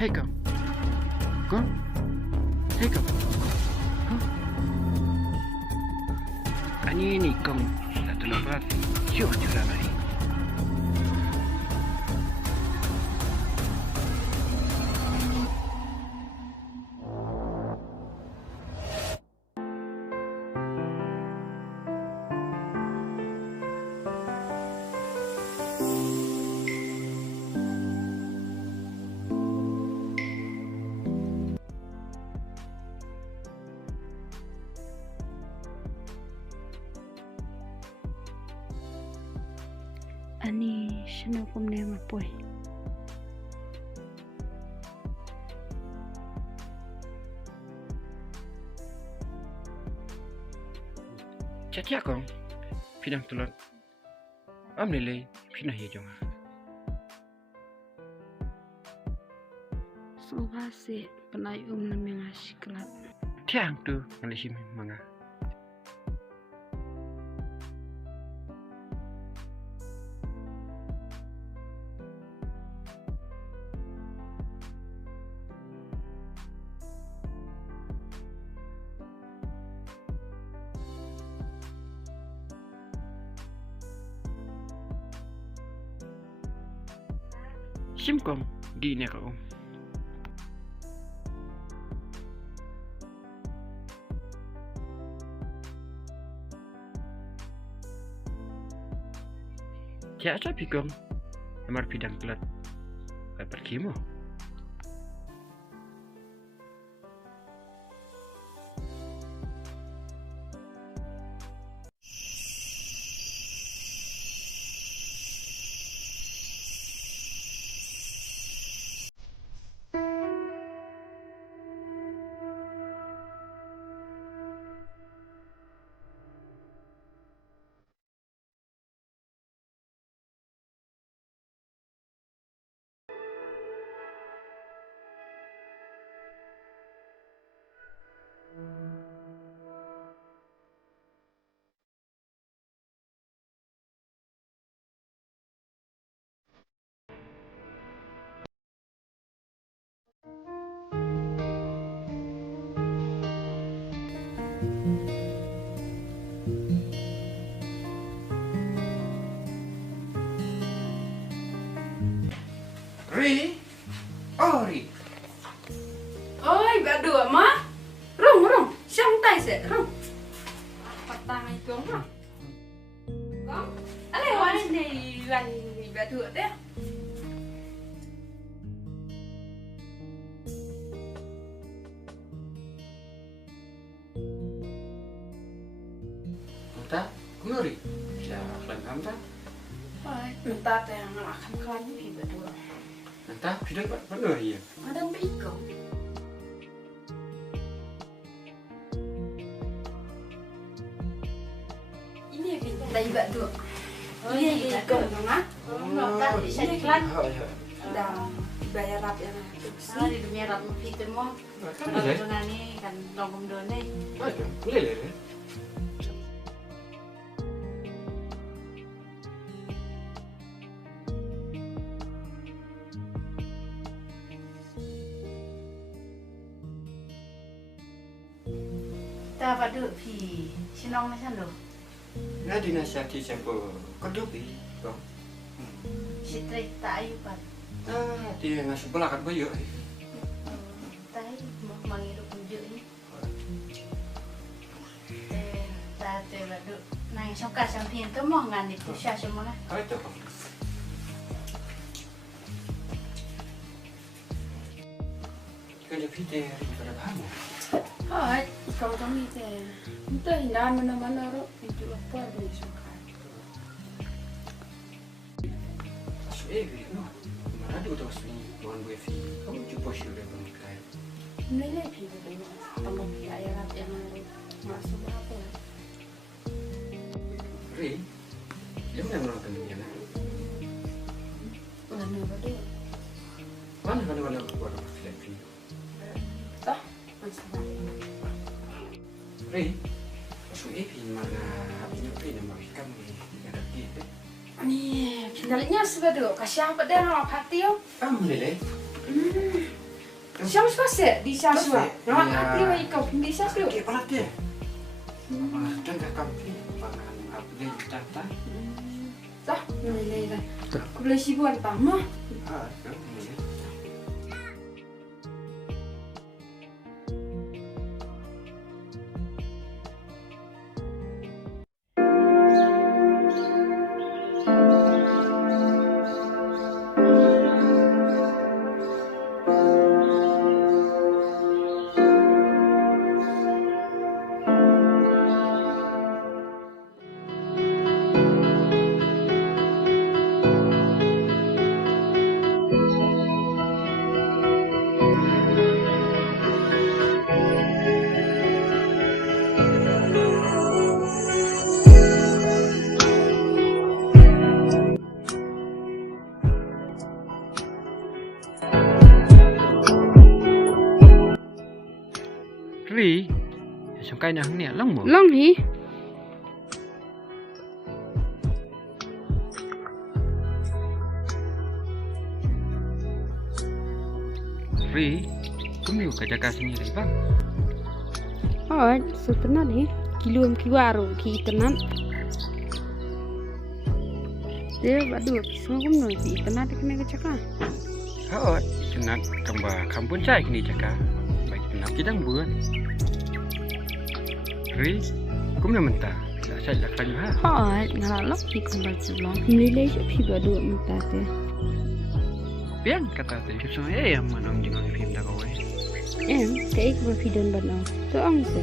Hei kau. Kau? Hei kau. Kau? Ini kau satu lepas. Siapa curang lagi? Ani sino kom ne mapoy. Caca kau. Pinang tulat. Am lele pinah ye jonga. Sungase penayung na mga siklat. Tiang tu ngalisim manga. Simkom di ne kau. Caca pikom. Amar pidang tulat. Lepas kimo. Ri, oh Ri. Ôi, bà đùa má. Rung, xong tay sẽ rung. Bắt tay xuống hả? Có. Anh này hoa này lần bà đùa đấy. Ta, kau Ri. Siapa kelan kamu ta? Ôi, mình ta tè ngả khăn khăn thì bà đùa. Ta, sudah benar ya. Mà đang bị cổng. Ini yang dari bà đùa. Ini yang cổng ngắt. Ta di sa iklan. Dah bayar rap ya. Sala di dunia rat mo fitur mo. Kan boleh. Kalau nani kan logom done. Boleh le. Ta va du phi sinong na san do. Nah dinasihati siapa? Kau dupi, kau. Si tre ta ayu pa. Ah, dia nggak sebelah kan bayu. Ta mo mangiru kunju ni. Ta te va du nang song ka sang phin to mo ngan ni tu sha mo na. Apa itu? Kau jadi dia pada kamu. Ôi, cậu trong đi thì tới hình đàn mà nó rồi thì tụi nó qua đi xong khai. No. Mana ada utang sini tuan wifi. Kamu cuba sudah menikah. Ini lagi tu dulu. Tambah biaya rat yang masuk berapa? Ri, dia mana nonton dia nak? Mana berapa? Mana buat film film. Tah, masuk. Ri, masuk mana ini pin nama kamu ni ada gitu. Ni, finalnya sudah dulu. Kasih apa dia nama hati yo? Kamu lele. Siang suka se di siang suka. Iya. Nah, apa yang kau di siang suka? Oke, pelat dia. Dan gak kampung, pangan update data. Dah, mulai dah. Aku beli sibuan tamu. Kan ini. Ri, trong cây nào nè lông mù. Long hi. Ri, cũng nhiều cả jaga sini lagi bang. Oh, setenan hi. Kiluam kiwaru ki tenan. Dia badu semua kum no ki tenan kena kecaka. Oh, tenang kamba kampun cai kini jaga. Baik tenang kita buan. Ri, cũng là mentah. Saya lah kan ha. Oh, ngalalok ki kumbal sebelum. Nilai pi badu mentah teh. Biar kata tu, semua yang mana jangan film dah kau. Em, kayak ikut video banau. Tu ang se.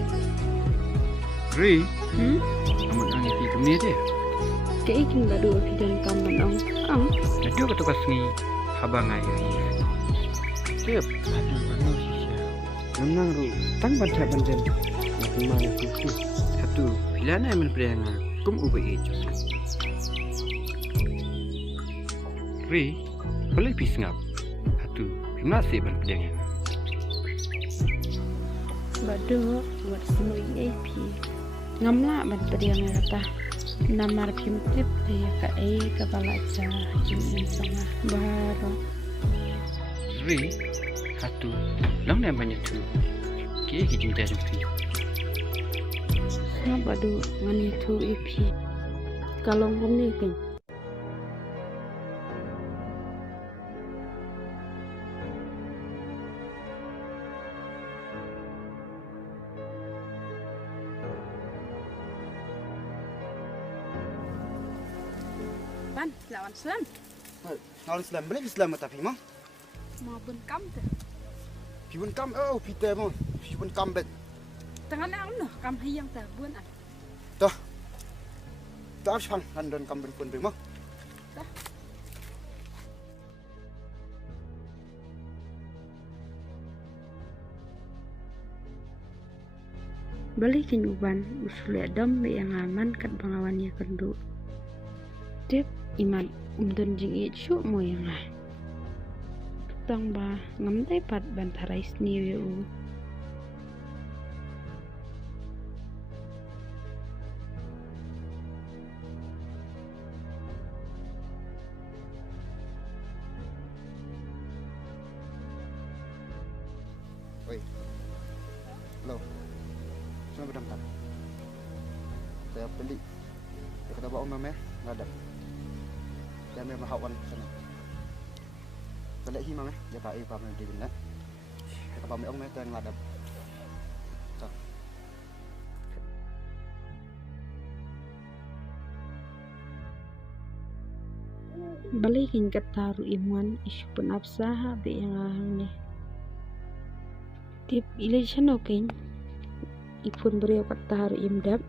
Ri, kamu nak ni film ni je. Kayak ikut badu video kam banau. Ang. Jadi aku tugas ni habang air ni. Tiap ada mana sisa. Memang ru, tang baca banjir. Macam mana tu? Satu, pilihan yang menperianga, kum ubah itu. Ri, boleh pisngap. Satu, masih menperianga. Badu buat semua AP. Ngamla ban pediang kata. Namar pim trip dia ka kepala aja ini sama baru. Ri, satu, long yang banyak tu. Kira kita jumpa. Sama badu ngani tu AP. Kalau ngomni kan. Ban, lawan Islam. Kalau Islam boleh Islam tapi mah. Mau bun kam tu. Pibun kam oh pite mah. Pibun kam bet. Tangan ang no, kam hiyang ta bun ah. Dah. Tak sang London kam berpun mah. Balikin uban usul adam yang aman kat bangawannya kendu. Tip iman umdon jing itu mo yang ah. Tutang ba ngamtai pat bantarais ni u. Oi. Halo. Cuma bentar. Saya beli. Dia kata bawa mama nggak ada. Saya memang hawan sana. Balik hi mama, dia pakai pam di benda. Kata pam ông mẹ nggak ada. Tuh. Balikin kataru iman isu pun absah be yang ahang ni. Tip election okin. Ipun beriau kataru imdap.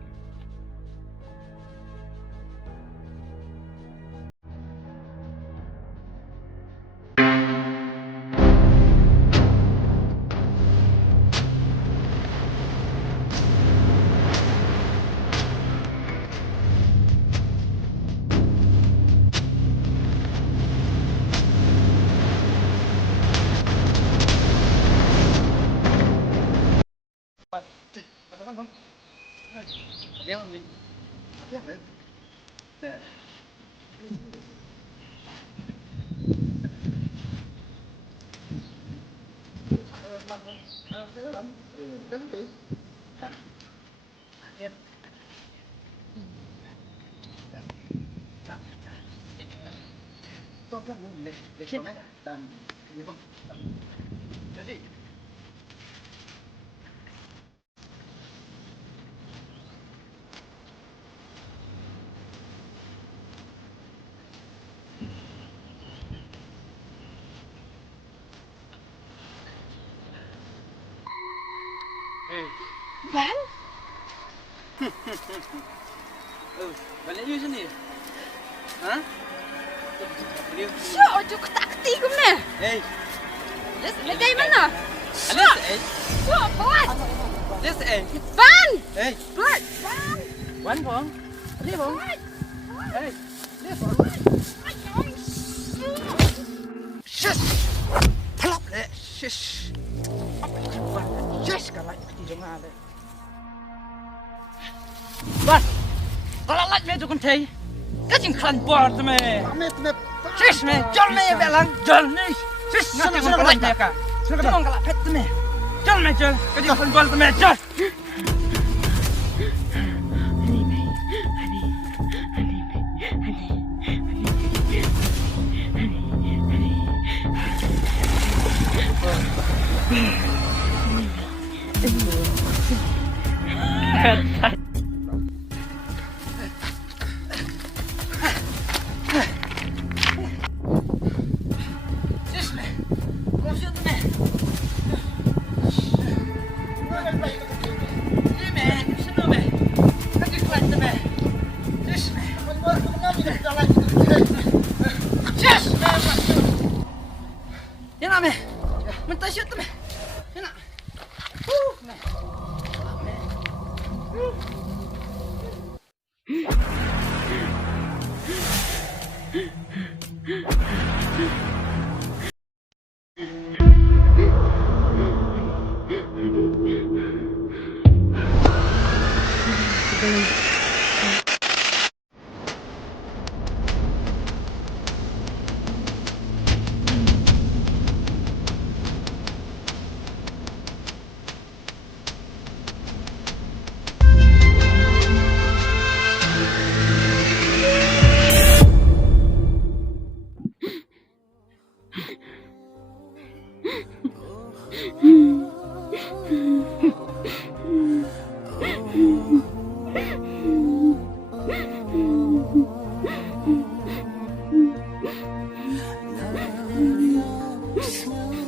Ban? Balik you sini. Ha? Syok ojo ketak-ketik ke mana? Hey, Legai mana? Alis, hey. Syok pelan. Alis, hey. Ban! Hey, Pelan. Ban! Wan Phong. Đi Phong. Hey, đi Phong. Shush. Plop le. Shush. Shush kalau di rumah le. Wan. Kalau lagi me tu kan thei. Cái chuyện khẩn bò tụi mày. Chết mày, chọn mày bé lăng, chọn mày. Chết, ngắt cái con lạnh cả. Cái con cả phết tụi mày. Chọn mày chơi, cái chuyện khẩn bò tụi mày chơi. Yan na, me. Mentay shoot, me. Yan na. Me.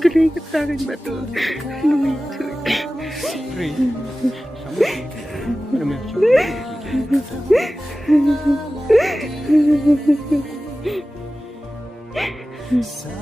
Keringet tangan batu lucu. Ri. Sama. Mana me cuci. Sa